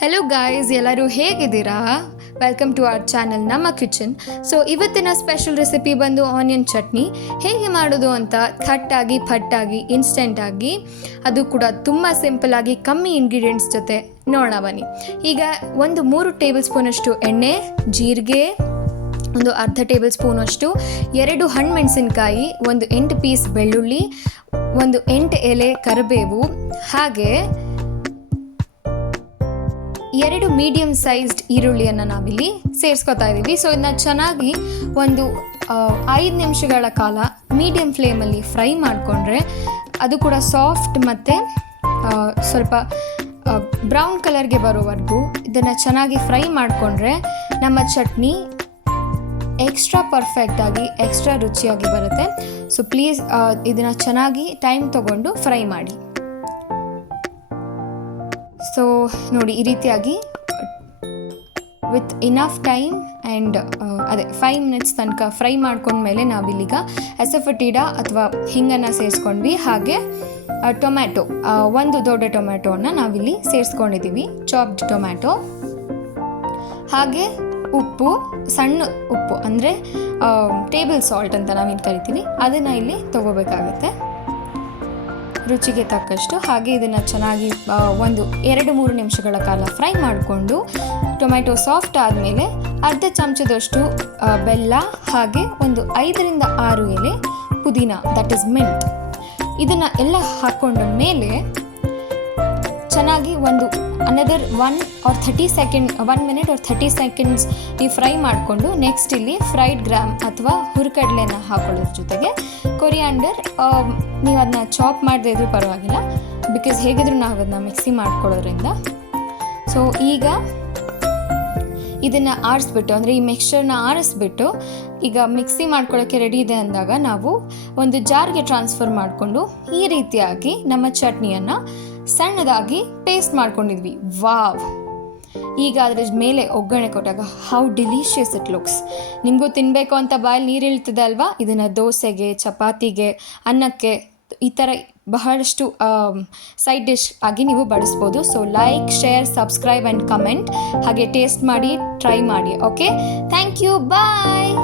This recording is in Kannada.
ಹೆಲೋ ಗಾಯ್ಸ್, ಎಲ್ಲರೂ ಹೇಗಿದ್ದೀರಾ? ವೆಲ್ಕಮ್ ಟು ಅವರ್ ಚಾನಲ್ ನಮ್ಮ ಕಿಚನ್. ಸೊ ಇವತ್ತಿನ ಸ್ಪೆಷಲ್ ರೆಸಿಪಿ ಬಂದು ಆನಿಯನ್ ಚಟ್ನಿ. ಹೇಗೆ ಮಾಡೋದು ಅಂತ ಥಟ್ಟಾಗಿ ಫಟ್ಟಾಗಿ ಇನ್ಸ್ಟೆಂಟಾಗಿ, ಅದು ಕೂಡ ತುಂಬ ಸಿಂಪಲ್ಲಾಗಿ ಕಮ್ಮಿ ಇಂಗ್ರೀಡಿಯೆಂಟ್ಸ್ ಜೊತೆ ನೋಡೋಣ ಬನ್ನಿ. ಈಗ ಒಂದು 3 ಟೇಬಲ್ ಸ್ಪೂನಷ್ಟು ಎಣ್ಣೆ, ಜೀರಿಗೆ ಒಂದು ಅರ್ಧ ಟೇಬಲ್ ಸ್ಪೂನಷ್ಟು, 2 ಹಣ್ಣು ಮೆಣಸಿನ್ಕಾಯಿ, ಒಂದು 8 ಪೀಸ್ ಬೆಳ್ಳುಳ್ಳಿ, ಒಂದು 8 ಎಲೆ ಕರಿಬೇವು, ಹಾಗೆ 2 ಮೀಡಿಯಮ್ ಸೈಜ್ಡ್ ಈರುಳ್ಳಿಯನ್ನು ನಾವಿಲ್ಲಿ ಸೇರಿಸ್ಕೊತಾ ಇದ್ದೀವಿ. ಸೊ ಇದನ್ನ ಚೆನ್ನಾಗಿ ಒಂದು 5 ನಿಮಿಷಗಳ ಕಾಲ ಮೀಡಿಯಮ್ ಫ್ಲೇಮಲ್ಲಿ ಫ್ರೈ ಮಾಡಿಕೊಂಡ್ರೆ, ಅದು ಕೂಡ ಸಾಫ್ಟ್ ಮತ್ತು ಸ್ವಲ್ಪ ಬ್ರೌನ್ ಕಲರ್ಗೆ ಬರೋವರೆಗೂ ಇದನ್ನು ಚೆನ್ನಾಗಿ ಫ್ರೈ ಮಾಡಿಕೊಂಡ್ರೆ ನಮ್ಮ ಚಟ್ನಿ ಎಕ್ಸ್ಟ್ರಾ ಪರ್ಫೆಕ್ಟಾಗಿ ಎಕ್ಸ್ಟ್ರಾ ರುಚಿಯಾಗಿ ಬರುತ್ತೆ. ಸೊ ಪ್ಲೀಸ್ ಇದನ್ನು ಚೆನ್ನಾಗಿ ಟೈಮ್ ತೊಗೊಂಡು ಫ್ರೈ ಮಾಡಿ. ಸೊ ನೋಡಿ, ಈ ರೀತಿಯಾಗಿ with enough time and 5 minutes ತನಕ ಫ್ರೈ ಮಾಡ್ಕೊಂಡ್ಮೇಲೆ ನಾವಿಲ್ಲಿಗ ಎಸಫಟಿಡಾ ಅಥವಾ ಹಿಂಗನ್ನು ಸೇರಿಸ್ಕೊಂಡ್ವಿ. ಹಾಗೆ ಟೊಮ್ಯಾಟೊ, ಒಂದು ದೊಡ್ಡ ಟೊಮ್ಯಾಟೋವನ್ನು ನಾವಿಲ್ಲಿ ಸೇರಿಸ್ಕೊಂಡಿದ್ದೀವಿ, ಚಾಪ್ಡ್ ಟೊಮ್ಯಾಟೊ. ಹಾಗೆ ಉಪ್ಪು, ಸಣ್ಣ ಉಪ್ಪು ಅಂದರೆ ಟೇಬಲ್ ಸಾಲ್ಟ್ ಅಂತ ನಾವೇನು ಕರಿತೀವಿ, ಅದನ್ನು ಇಲ್ಲಿ ತೊಗೋಬೇಕಾಗತ್ತೆ ರುಚಿಗೆ ತಕ್ಕಷ್ಟು. ಹಾಗೆ ಇದನ್ನು ಚೆನ್ನಾಗಿ ಒಂದು 2-3 ನಿಮಿಷಗಳ ಕಾಲ ಫ್ರೈ ಮಾಡಿಕೊಂಡು, ಟೊಮ್ಯಾಟೊ ಸಾಫ್ಟ್ ಆದಮೇಲೆ ಅರ್ಧ ಚಮಚದಷ್ಟು ಬೆಲ್ಲ, ಹಾಗೆ ಒಂದು 5ರಿಂದ 6 ಎಲೆ ಪುದೀನ, ದಟ್ ಈಸ್ ಮಿಂಟ್, ಇದನ್ನು ಎಲ್ಲ ಹಾಕ್ಕೊಂಡ ಮೇಲೆ ಚೆನ್ನಾಗಿ ಒಂದು ಅನದರ್ 1 ಮಿನಿಟ್ or 30 ಸೆಕೆಂಡ್ಸ್ ನೀವು ಫ್ರೈ ಮಾಡಿಕೊಂಡು, ನೆಕ್ಸ್ಟ್ ಇಲ್ಲಿ ಫ್ರೈಡ್ ಗ್ರಾಮ್ ಅಥವಾ ಹುರಿಕಡಲೆನ ಹಾಕೊಳ್ಳೋದ್ರ ಜೊತೆಗೆ ಕೊರಿಯಾಂಡರ್, ನೀವು ಅದನ್ನ ಚಾಪ್ ಮಾಡದೇ ಇದ್ರೂ ಪರವಾಗಿಲ್ಲ, ಬಿಕಾಸ್ ಹೇಗಿದ್ರು ನಾವು ಅದನ್ನ ಮಿಕ್ಸಿ ಮಾಡ್ಕೊಳ್ಳೋದ್ರಿಂದ. ಸೊ ಈಗ ಇದನ್ನು ಆರಿಸ್ಬಿಟ್ಟು, ಅಂದರೆ ಈ ಮಿಕ್ಸ್ಚರ್ನ ಆರಿಸ್ಬಿಟ್ಟು, ಈಗ ಮಿಕ್ಸಿ ಮಾಡ್ಕೊಳ್ಳೋಕ್ಕೆ ರೆಡಿ ಇದೆ ಅಂದಾಗ ನಾವು ಒಂದು ಜಾರ್ಗೆ ಟ್ರಾನ್ಸ್ಫರ್ ಮಾಡಿಕೊಂಡು ಈ ರೀತಿಯಾಗಿ ನಮ್ಮ ಚಟ್ನಿಯನ್ನು ಸಣ್ಣದಾಗಿ ಪೇಸ್ಟ್ ಮಾಡ್ಕೊಂಡಿದ್ವಿ. ವಾವ್! ಈಗ ಅದ್ರ ಮೇಲೆ ಒಗ್ಗರಣೆ ಕೊಟ್ಟಾಗ ಹೌ ಡಿಲಿಷಿಯಸ್ ಇಟ್ ಲುಕ್ಸ್. ನಿಮಗೂ ತಿನ್ನಬೇಕು ಅಂತ ಬಾಯಲ್ಲಿ ನೀರು ಇಳ್ತದೆ ಅಲ್ವಾ? ಇದನ್ನು ದೋಸೆಗೆ, ಚಪಾತಿಗೆ, ಅನ್ನಕ್ಕೆ, ಈ ಥರ ಬಹಳಷ್ಟು ಸೈಡ್ ಡಿಶ್ ಆಗಿ ನೀವು ಬಡಿಸ್ಬೋದು. So like, share, subscribe and comment, ಹಾಗೆ ಟೇಸ್ಟ್ ಮಾಡಿ, ಟ್ರೈ ಮಾಡಿ. Okay, thank you, bye.